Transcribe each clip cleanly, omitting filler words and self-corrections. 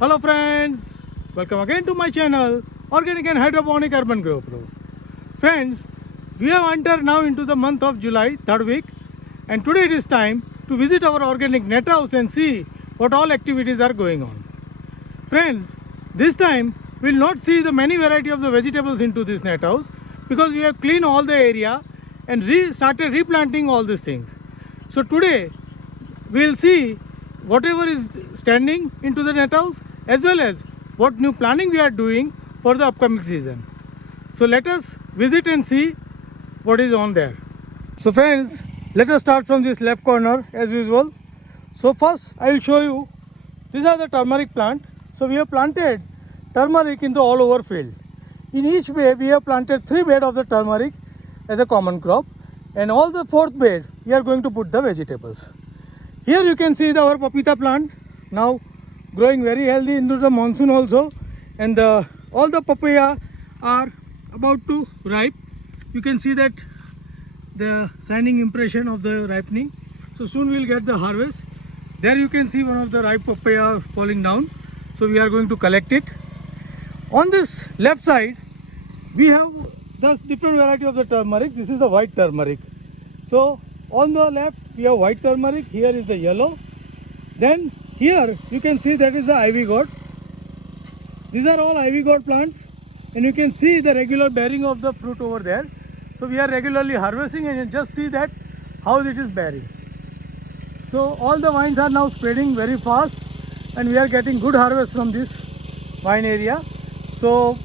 Hello friends, welcome again to my channel Organic and Hydroponic Urban Grow Pro. Friends, we have entered now into the month of July, third week, and today it is time to visit our organic net house and see what all activities are going on. Friends, this time we will not see the many variety of the vegetables into this net house because we have cleaned all the area and started replanting all these things. So today we will see whatever is standing into the net house as well as what new planning we are doing for the upcoming season. So let us visit and see what is on there. So friends, let us start from this left corner as usual. So first I will show you, these are the turmeric plant. So we have planted turmeric in the all over field. In each bed we have planted 3 beds of the turmeric as a common crop, and all the 4th bed we are going to put the vegetables. Here you can see our papita plant now growing very healthy into the monsoon also, and all the papaya are about to ripe. You can see that the shining impression of the ripening. So soon we will get the harvest. There you can see one of the ripe papaya falling down. So we are going to collect it. On this left side we have the different variety of the turmeric. This is the white turmeric. So on the left we have white turmeric, here is the yellow. Then here you can see that is the ivy gourd. These are all ivy gourd plants, and you can see the regular bearing of the fruit over there. So we are regularly harvesting, and you just see that how it is bearing. So all the vines are now spreading very fast, and we are getting good harvest from this vine area. So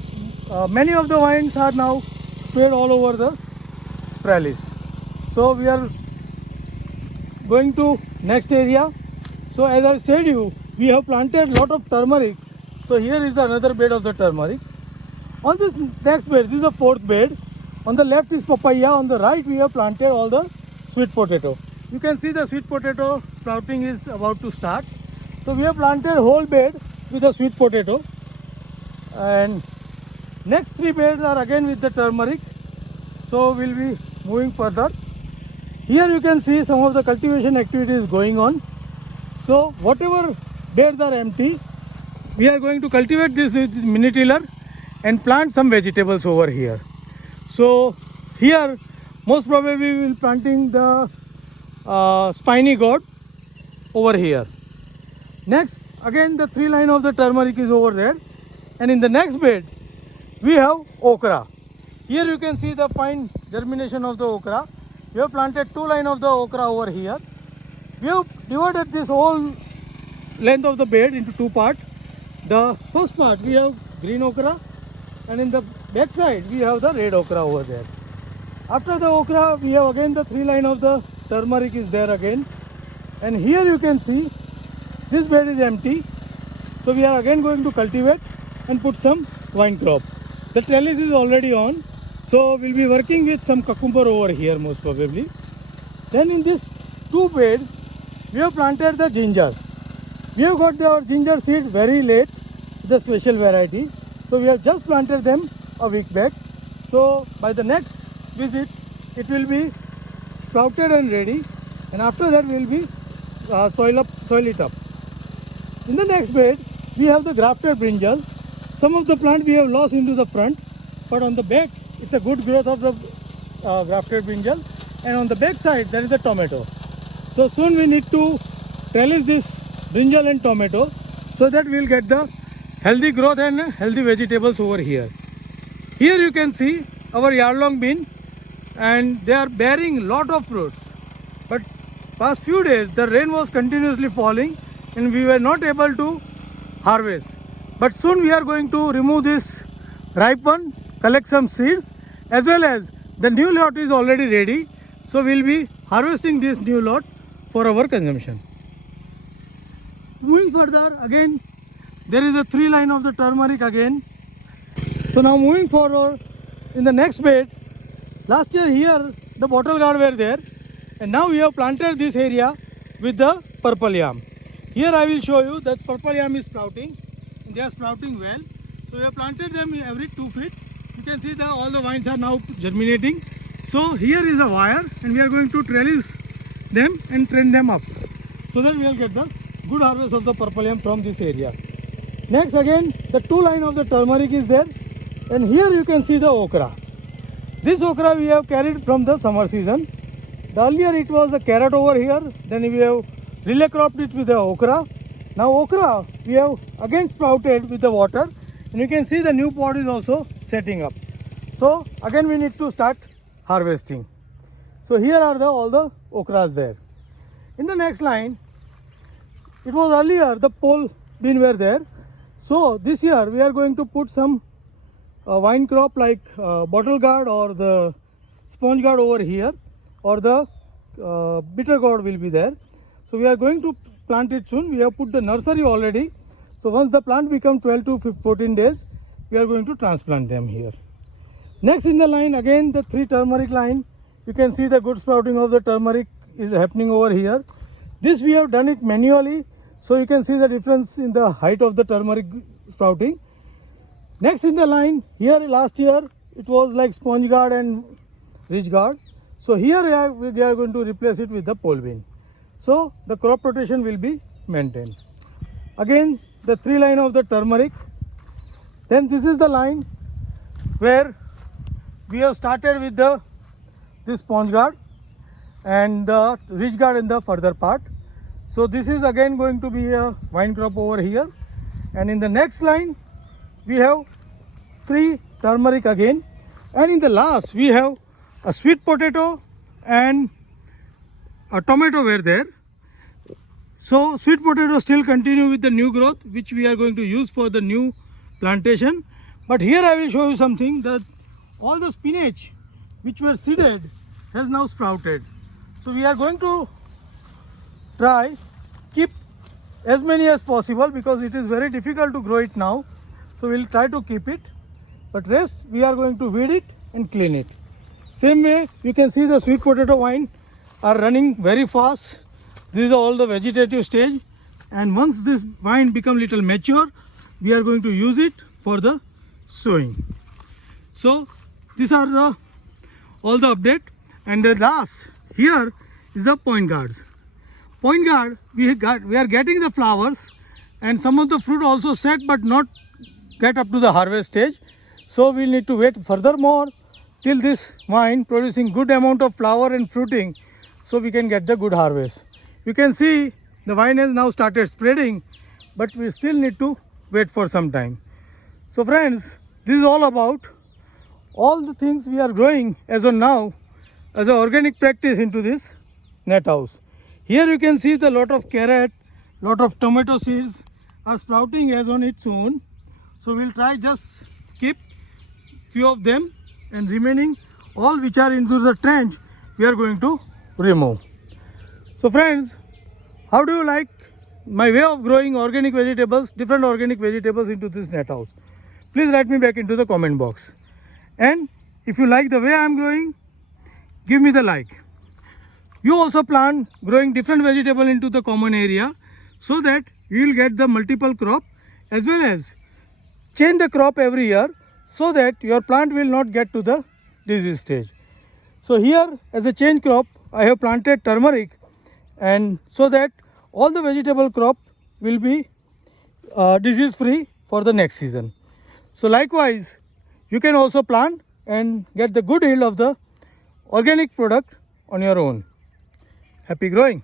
many of the vines are now spread all over the trellis. So we are going to next area. So as I said you, we have planted lot of turmeric. So here is another bed of the turmeric. On this next bed, this is the 4th bed. On the left is papaya. On the right we have planted all the sweet potato. You can see the sweet potato sprouting is about to start. So we have planted whole bed with the sweet potato. And next 3 beds are again with the turmeric. So we will be moving further. Here you can see some of the cultivation activities going on. So whatever beds are empty, we are going to cultivate this with mini tiller and plant some vegetables over here. So here most probably we will planting the spiny gourd over here. Next again the 3 line of the turmeric is over there, and in the next bed we have okra. Here you can see the fine germination of the okra. We have planted 2 line of the okra over here. We have divided this whole length of the bed into 2 parts. The first part we have green okra, and in the back side we have the red okra over there. After the okra we have again the 3 line of the turmeric is there again, and here you can see this bed is empty. So we are again going to cultivate and put some vine crop. The trellis is already on, so we'll be working with some cucumber over here most probably. Then in this 2 bed we have planted the ginger. We have got our ginger seeds very late, the special variety. So we have just planted them a week back. So by the next visit it will be sprouted and ready, and after that we will be soil it up. In the next bed we have the grafted brinjal. Some of the plant we have lost into the front, but on the back it's a good growth of the grafted brinjal, and on the back side there is a tomato. So soon we need to trellis this brinjal and tomato so that we will get the healthy growth and healthy vegetables over here. Here you can see our yardlong bean, and they are bearing lot of fruits. But past few days the rain was continuously falling and we were not able to harvest. But soon we are going to remove this ripe one, collect some seeds, as well as the new lot is already ready. So we will be harvesting this new lot for our consumption. Moving further, again there is a 3 line of the turmeric again. So now moving forward, in the next bed, last year here the bottle gourd were there, and now we have planted this area with the purple yam. Here I will show you that purple yam is sprouting, and they are sprouting well. So we have planted them every 2 feet. You can see that all the vines are now germinating. So here is a wire, and we are going to trellis them and train them up so that we will get the good harvest of the purple yam from this area. Next again the two line of the turmeric is there, and here you can see the okra. This okra we have carried from the summer season. Earlier it was a carrot over here, then we have relay cropped it with the okra. Now okra we have again sprouted with the water, and you can see the new pod is also setting up. So again we need to start harvesting. So here are all the okras there. In the next line, it was earlier the pole bean were there. So this year we are going to put some vine crop like bottle gourd or the sponge gourd over here, or the bitter gourd will be there. So we are going to plant it soon. We have put the nursery already. So once the plant become 12 to 14 days, we are going to transplant them here. Next in the line, again the 3 turmeric line. You can see the good sprouting of the turmeric is happening over here. This we have done it manually, so you can see the difference in the height of the turmeric sprouting. Next in the line, here last year it was like sponge gourd and ridge gourd. So here we are going to replace it with the pole bean. So the crop rotation will be maintained. Again the 3 line of the turmeric. Then this is the line where we have started with this sponge gourd and the ridge gourd in the further part. So this is again going to be a vine crop over here, and in the next line we have 3 turmeric again, and in the last we have a sweet potato and a tomato were there. So sweet potato still continue with the new growth, which we are going to use for the new plantation. But here I will show you something, that all the spinach which were seeded has now sprouted. So we are going to try keep as many as possible, because it is very difficult to grow it now. So we will try to keep it, but rest we are going to weed it and clean it. Same way you can see the sweet potato vine are running very fast. This is all the vegetative stage, and once this vine become little mature, we are going to use it for the sowing. So these are all the update. And the last here is the point gourds. Point gourd we are getting the flowers, and some of the fruit also set but not get up to the harvest stage. So we need to wait furthermore till this vine producing good amount of flower and fruiting, so we can get the good harvest. You can see the vine has now started spreading, but we still need to wait for some time. So friends, this is all about all the things we are growing as of now as an organic practice into this net house. Here you can see the lot of carrot, lot of tomato seeds are sprouting as on its own. So we'll try just keep few of them, and remaining all which are into the trench we are going to remove. So friends, how do you like my way of growing organic vegetables, different organic vegetables into this net house? Please write me back into the comment box. And if you like the way I am growing, give me the like. You also plan growing different vegetable into the common area, so that you will get the multiple crop, as well as change the crop every year, so that your plant will not get to the disease stage. So here as a change crop I have planted turmeric, and so that all the vegetable crop will be disease free for the next season. So likewise you can also plant and get the good yield of the organic product on your own. Happy growing!